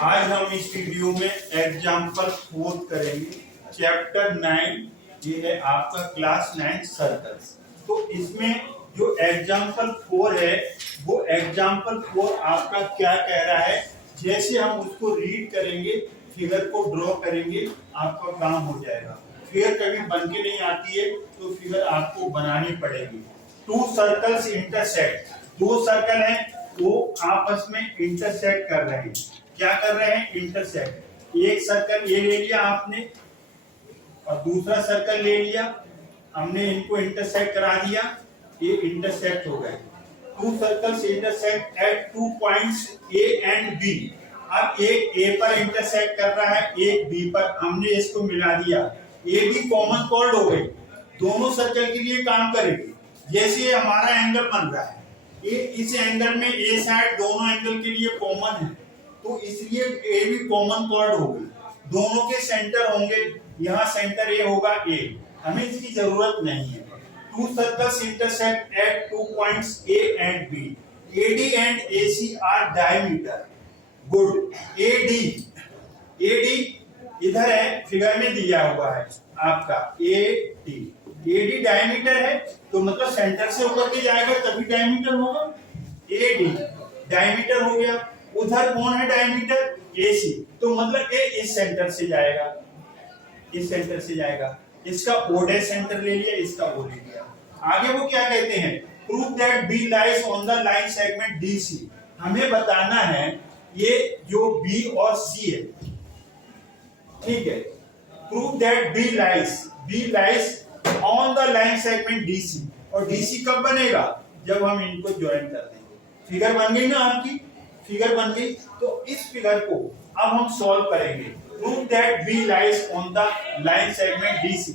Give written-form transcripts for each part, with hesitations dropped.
आज हम इस वीडियो में एग्जाम्पल 4 करेंगे, चैप्टर 9। ये है आपका क्लास 9 सर्कल्स। तो इसमें जो एग्जाम्पल 4 है वो एग्जाम्पल 4 आपका क्या कह रहा है, जैसे हम उसको रीड करेंगे, फिगर को ड्रॉ करेंगे, आपका काम हो जाएगा। फिगर कभी बन के नहीं आती है तो फिगर आपको बनानी पड़ेगी। टू सर्कल्स इंटरसेक्ट, दो सर्कल हैं वो आपस में इंटरसेक्ट कर रहे हैं। क्या कर रहे हैं? इंटरसेक्ट। एक सर्कल ये ले लिया आपने और दूसरा सर्कल ले लिया, हमने इनको इंटरसेक्ट करा दिया, ये इंटरसेक्ट हो गए। Two circles intersect at 2 points A and B. अब एक ए पर इंटरसेक्ट कर रहा है, एक बी पर, हमने इसको मिला दिया, ए बी कॉमन कॉर्ड हो गई, दोनों सर्कल के लिए काम करेगी। जैसे हमारा एंगल बन रहा है, ये इस एंगल में ए साइड दोनों एंगल के लिए कॉमन है, तो इसलिए ए भी कॉमन कॉर्ड हो गई। दोनों के सेंटर होंगे, यहाँ सेंटर ए होगा ए, हमें इसकी जरूरत नहीं है। Two circles intersect at 2 points A and B. AD and AC are diameter. Good. AD इधर है, फिगर में दिया हुआ है आपका AD डायमीटर है, तो मतलब सेंटर से होकर के जाएगा तभी डायमीटर होगा। AD डायमीटर हो गया। उधर कौन है डायमीटर? AC, तो मतलब ए इस सेंटर से जाएगा, इस सेंटर से जाएगा। इसका ओडे सेंटर ले लिया, इसका ओ ले लिया। आगे वो क्या कहते हैं? Prove that B lies on the line segment DC। हमें बताना है ये जो B और C है, ठीक है। Prove that B lies on the line segment DC। और DC कब बनेगा? जब हम इनको ज्वाइन कर देंगे। फिगर बन गई ना आपकी, फिगर बन गई। तो इस फिगर को अब हम सॉल्व करेंगे। Prove that B lies on the line segment DC।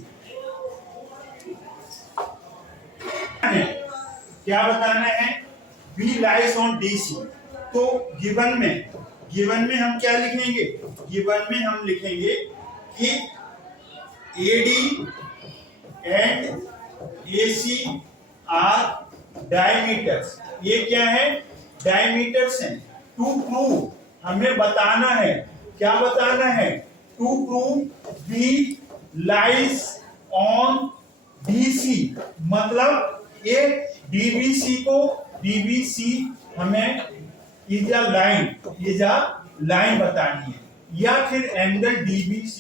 क्या बताना है? B lies on DC। तो गिवन में हम क्या लिखेंगे? गिवन में हम लिखेंगे कि AD and AC are diameters. ये क्या है? डायमीटर्स हैं। टू प्रूव, हमें बताना है, क्या बताना है? To prove B lies on DC, मतलब ये DBC हमें इज अ लाइन बतानी है, या फिर angle DBC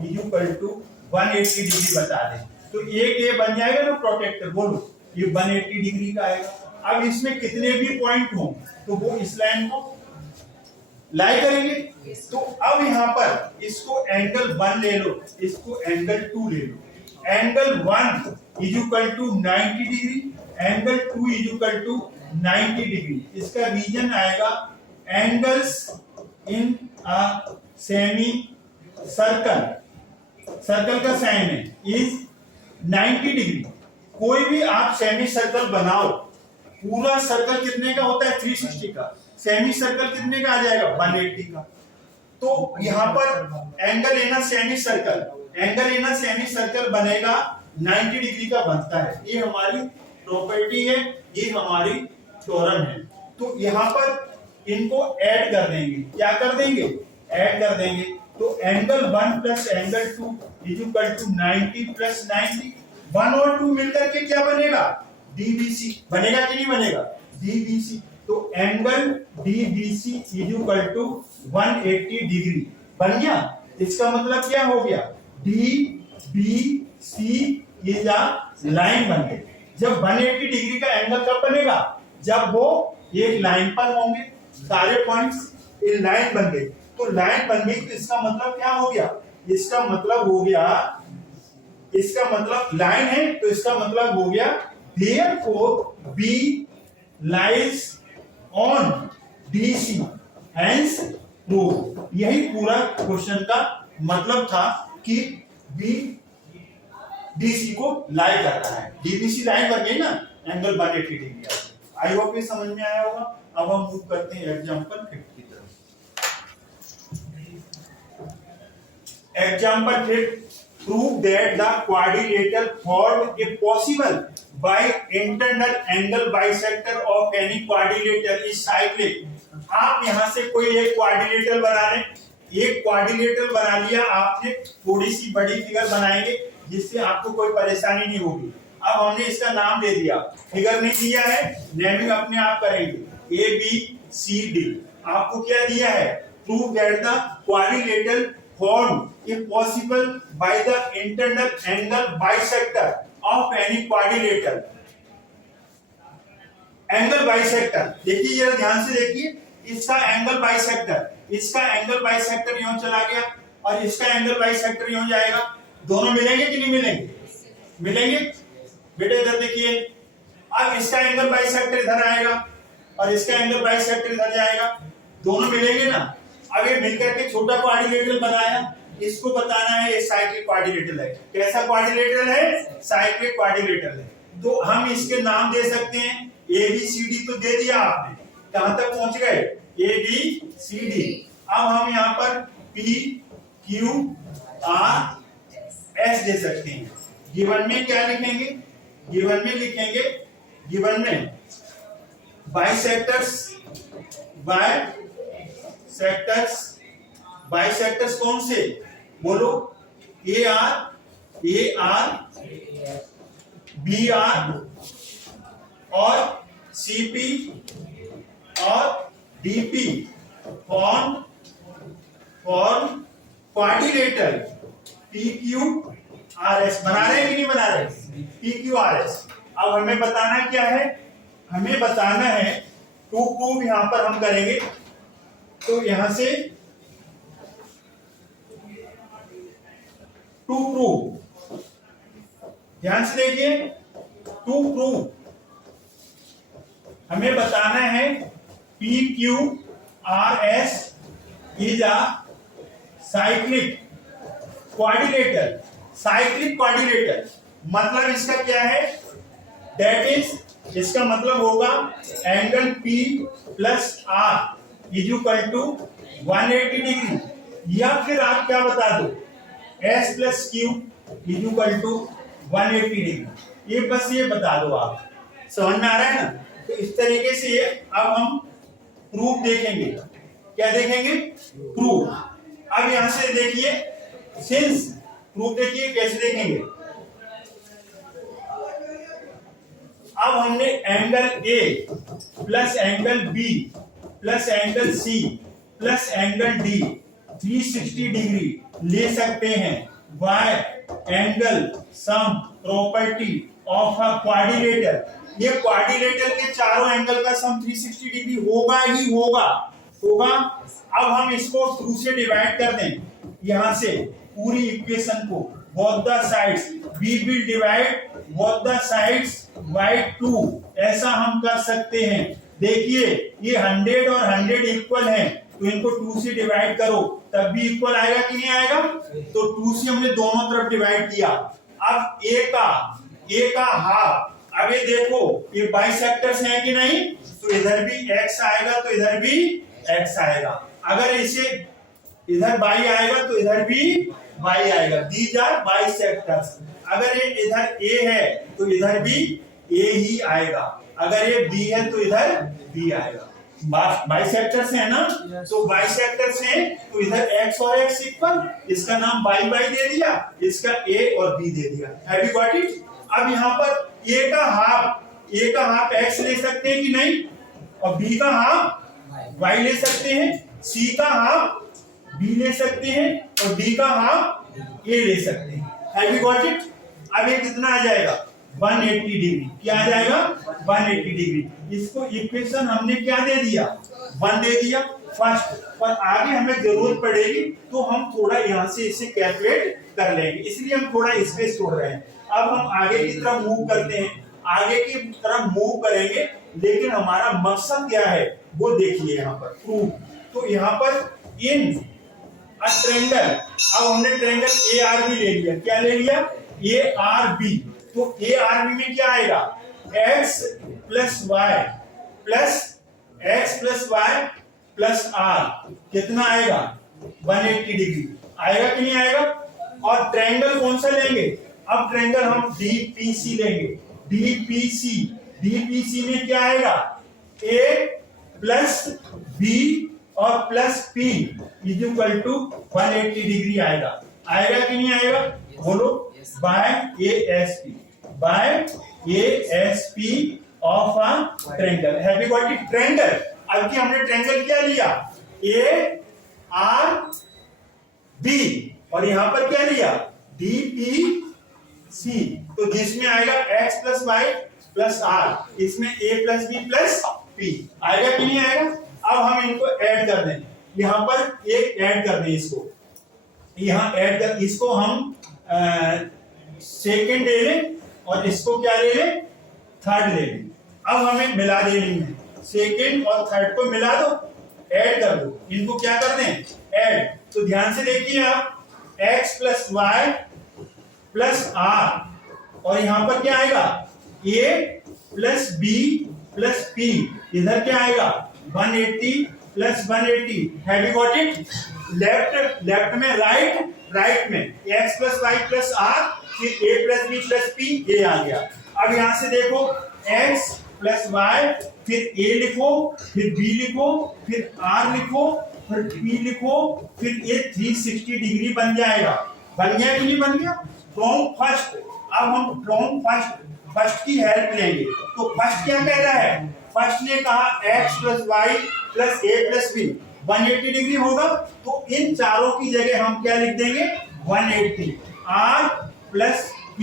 is equal to 180 degree बता दें। तो एक ये बन जाएगा ना प्रोटेक्टर, बोलो ये 180 डिग्री का आएगा। अब इसमें कितने भी पॉइंट हो तो वो इस लाइन को लाई करेंगे। तो अब यहाँ पर इसको एंगल 1 ले लो, इसको एंगल 2 ले लो। Angle 1 is equal to 90 degree, angle 2 is equal to 90 degree. इसका रीजन आएगा angles in a semi circle. Circle का साइन है इज 90 डिग्री। कोई भी आप सेमी सर्कल बनाओ, पूरा सर्कल कितने का होता है? 360 का। सेमी सर्कल कितने का आ जाएगा? 180 का। तो यहाँ पर angle in a semi circle बनेगा 90 डिग्री का बनता है। ये हमारी प्रॉपर्टी है, ये हमारी थ्योरम है। तो यहाँ पर इनको ऐड कर देंगे। क्या कर देंगे? ऐड कर देंगे। तो angle 1 plus angle 2 is equal to 90 plus 90। 1 और 2 मिलकर के क्या बनेगा? DBC बनेगा कि नहीं बनेगा? DBC। तो angle DBC is equal to 180 degree बन गया। इसका मतलब क्या हो गया? DBC इज अ लाइन बन गई। जब 180 डिग्री का एंगल कब बनेगा? जब वो एक लाइन पर होंगे, सारे पॉइंट्स एक लाइन बन गई। तो लाइन बन गई, तो इसका मतलब क्या हो गया? इसका मतलब लाइन है, तो इसका मतलब हो गया therefore B lies on DC, hence proof। यही पूरा क्वेश्चन का मतलब था कि B DC को लाई कर रहा है। DBC लाइन बन गई ना, एंगल 180 डिग्री। आई होप ये समझ में आया होगा। अब हम मूव करते हैं एग्जांपल 5 की तरफ। Example 5, prove that the quadrilateral form a possible by internal angle bisector of any quadrilateral is cyclic. आप यहां से कोई एक क्वाड्रिलेटरल बना लें, एक क्वाड्रिलेटरल बना लिया आपने, थोड़ी सी बड़ी फिगर बनाएंगे जिससे आपको कोई परेशानी नहीं होगी। अब हमने इसका नाम दे दिया, फिगर नहीं दिया है, नेमिंग अपने आप करेंगे ए बी सी डी। आपको क्या दिया है, prove that the quadrilateral formed if possible by the internal angle bisector of any quadrilateral। Angle bisector देखिए, जरा ध्यान से देखिए, इसका एंगल बाइसेक्टर, इसका एंगल बाइसेक्टर यूं चला गया और इसका एंगल बाइसेक्टर यूं जाएगा, दोनों मिलेंगे कि नहीं मिलेंगे, मिलेंगे। बेटे इधर देखिए, अब इसका एंगल बाइसेक्टर इधर आएगा और इसका एंगल बाइसेक्टर इधर जाएगा, दोनों मिलेंगे ना। अब ये मिलकर के छोटा क्वाड्रिलेटरल बनाया, इसको बताना है ये साइक्लिक क्वाड्रिलेटरल है। कैसा क्वाड्रिलेटरल है, साइक्लिक क्वाड्रिलेटरल है। तो हम इसके नाम दे सकते हैं, ए बी सी डी तो दे दिया आपने, कहां तक पहुंच गए, ए बी सी डी। अब हम यहां पर पी क्यू आर एस दे सकते हैं। गिवन में क्या लिखेंगे, गिवन में लिखेंगे, गिवन में बाइसेक्टर्स, बाइसेक्टर्स कौन से बोलो, ए आर बी आर और सीपी और DP form quadrilateral P Q R S. बना रहे हैं कि नहीं बना रहे, पी क्यू आर एस। अब हमें बताना क्या है, हमें बताना है टू प्रूव, यहां पर हम करेंगे तो यहां से टू प्रूव, ध्यान से देखिए, टू प्रूव हमें बताना है P Q R S is a cyclic quadrilateral. Cyclic quadrilateral मतलब इसका क्या है, दैट इज, इसका मतलब होगा angle P plus R is equal to 180 degree, या फिर आप क्या बता दो, S plus Q is equal to 180 degree. ये बस ये बता दो, आप समझ में आ रहा है ना। तो इस तरीके से अब हम प्रूफ देखेंगे, क्या देखेंगे, प्रूफ। अब यहां से देखिए, सिंस प्रूफ देखिए कैसे देखेंगे। अब हमने angle A plus angle B plus angle C plus angle D 360 degree ले सकते हैं by angle sum property of a quadrilateral. ये क्वाड्रिलेटरल के चारों एंगल का सम 360 डिग्री होगा ही होगा। अब हम इसको 2 से डिवाइड कर दें, यहां से पूरी इक्वेशन को, both the sides we will divide both the sides by 2, ऐसा हम कर सकते हैं। देखिए ये 100 और 100 इक्वल हैं, तो इनको 2 से डिवाइड करो तब भी इक्वल आएगा कि नहीं आएगा। तो 2 से हमने दोनों तरफ डिवाइड किया। अब ए का हाफ, अब ये देखो ये बाइसेक्टर्स हैं कि नहीं, तो इधर भी x आएगा तो इधर भी x आएगा। अगर इसे इधर y आएगा तो इधर भी y आएगा। These are bisectors. अगर ये इधर a है तो इधर भी a ही आएगा, अगर ये b है तो इधर b आएगा। बाइसेक्टर्स है ना, तो बाइसेक्टर्स है तो इधर x और x इक्वल, इसका नाम y दे दिया, इसका a और b दे दिया। Have you got it. अब यहाँ पर a का हाफ x ले सकते हैं कि नहीं, और b का हाफ y ले सकते हैं, c का हाफ b ले सकते हैं और d का हाफ a ले सकते हैं। Have you got it. अब ये कितना आ जाएगा, 180 डिग्री। क्या आ जाएगा, 180 डिग्री। इसको इक्वेशन हमने क्या दे दिया, 1 दे दिया फर्स्ट, पर आगे हमें जरूरत पड़ेगी तो हम थोड़ा यहाँ से इसे कैलकुलेट कर लेंगे, इसलिए हम थोड़ा स्पेस छोड़ रहे हैं। अब हम आगे की तरफ मूव करते हैं, आगे की तरफ मूव करेंगे, लेकिन हमारा मकसद क्या है वो देखिए यहाँ पर प्रूफ। तो यहाँ पर इन ट्रायंगल, अब हमने ट्रायंगल ARB ले लिया। क्या ले लिया, ARB। तो ARB में क्या आएगा, x plus y plus r कितना आएगा, 180 डिग्री आएगा कि नहीं आएगा। और ट्रायंगल कौन सा लेंगे, अब ट्रायंगल हम DPC लेंगे। DPC में क्या आएगा, A प्लस बी और plus P is equal to 180 degree आएगा। आएगा कि नहीं आएगा? बोलो। By A S P of a triangle. Have you got it? Triangle. अब की हमने ट्रायंगल क्या लिया? ए आर बी, और यहां पर क्या लिया? D P C. तो जिसमें आएगा x plus y plus R, इसमें a plus B plus P आएगा कि नहीं आएगा? अब हम इनको ऐड कर दें, यहां पर एक ऐड कर दें, इसको यहां ऐड कर, इसको हम सेकंड ले लें और इसको क्या ले लें? थर्ड ले लें। अब हमें मिला देनी है, सेकंड और थर्ड को मिला दो, ऐड कर दो, इनको क्या कर दें? ऐड। तो ध्यान से देखिए आप, x plus y plus R, और यहां पर क्या आएगा? a plus B plus P, इधर क्या आएगा? 180 plus 180। Have you got it? Left में राइट में x plus y plus R, फिर a plus B plus P, ये आ गया। अब यहां से देखो, x प्लस वाई, फिर a लिखो, फिर b लिखो, फिर r लिखो, फिर p लिखो, फिर ये 360 डिग्री बन जाएगा। बन गया कि नहीं बन गया? From first. अब हम फ्रॉम फर्स्ट की हेल्प लेंगे। तो फर्स्ट क्या कह रहा है? फर्स्ट ने कहा x plus y plus a plus B 180 degree होगा, तो इन चारों की जगह हम क्या लिख देंगे? 180। r plus p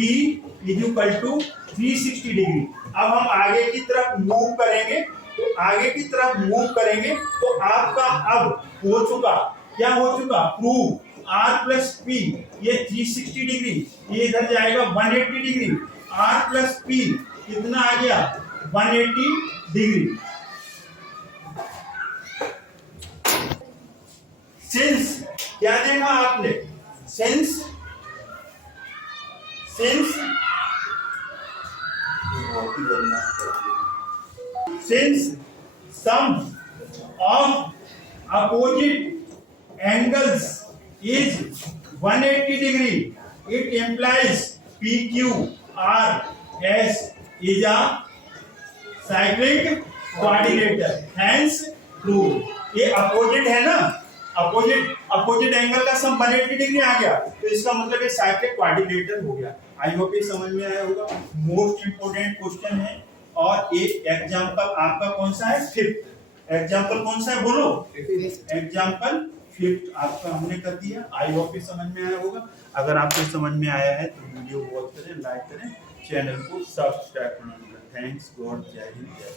is equal to 360 degree. अब हम आगे की तरफ मूव करेंगे, तो आगे की तरफ मूव करेंगे तो आपका अब हो चुका, क्या हो चुका? प्रूव r प्लस पी, ये 360 डिग्री, ये इधर जाएगा 180 डिग्री। r प्लस पी कितना आ गया? 180 डिग्री। सिंस क्या देखा आपने? Since sum of opposite angles is 180 degree, it implies PQRS is a cyclic quadrilateral, hence true। ये अपोजिट है ना, अपोजिट एंगल का सम 180 डिग्री आ गया, तो इसका मतलब ये साइक्लिक क्वाड्रिलेटरल हो गया। आई होप ये समझ में आया होगा। मोस्ट इंपोर्टेंट क्वेश्चन है, और एक एग्जांपल आपका कौन सा है? फिफ्थ। एग्जांपल कौन सा है बोलो? एग्जांपल फिफ्थ आपका हमने कर दिया। आई होप ये समझ में आया होगा। अगर आपको समझ में आया है तो वीडियो वॉच करें, लाइक करें, चैनल को सब्सक्राइब करें। थैंक्स गॉड, जय हिंद, जय।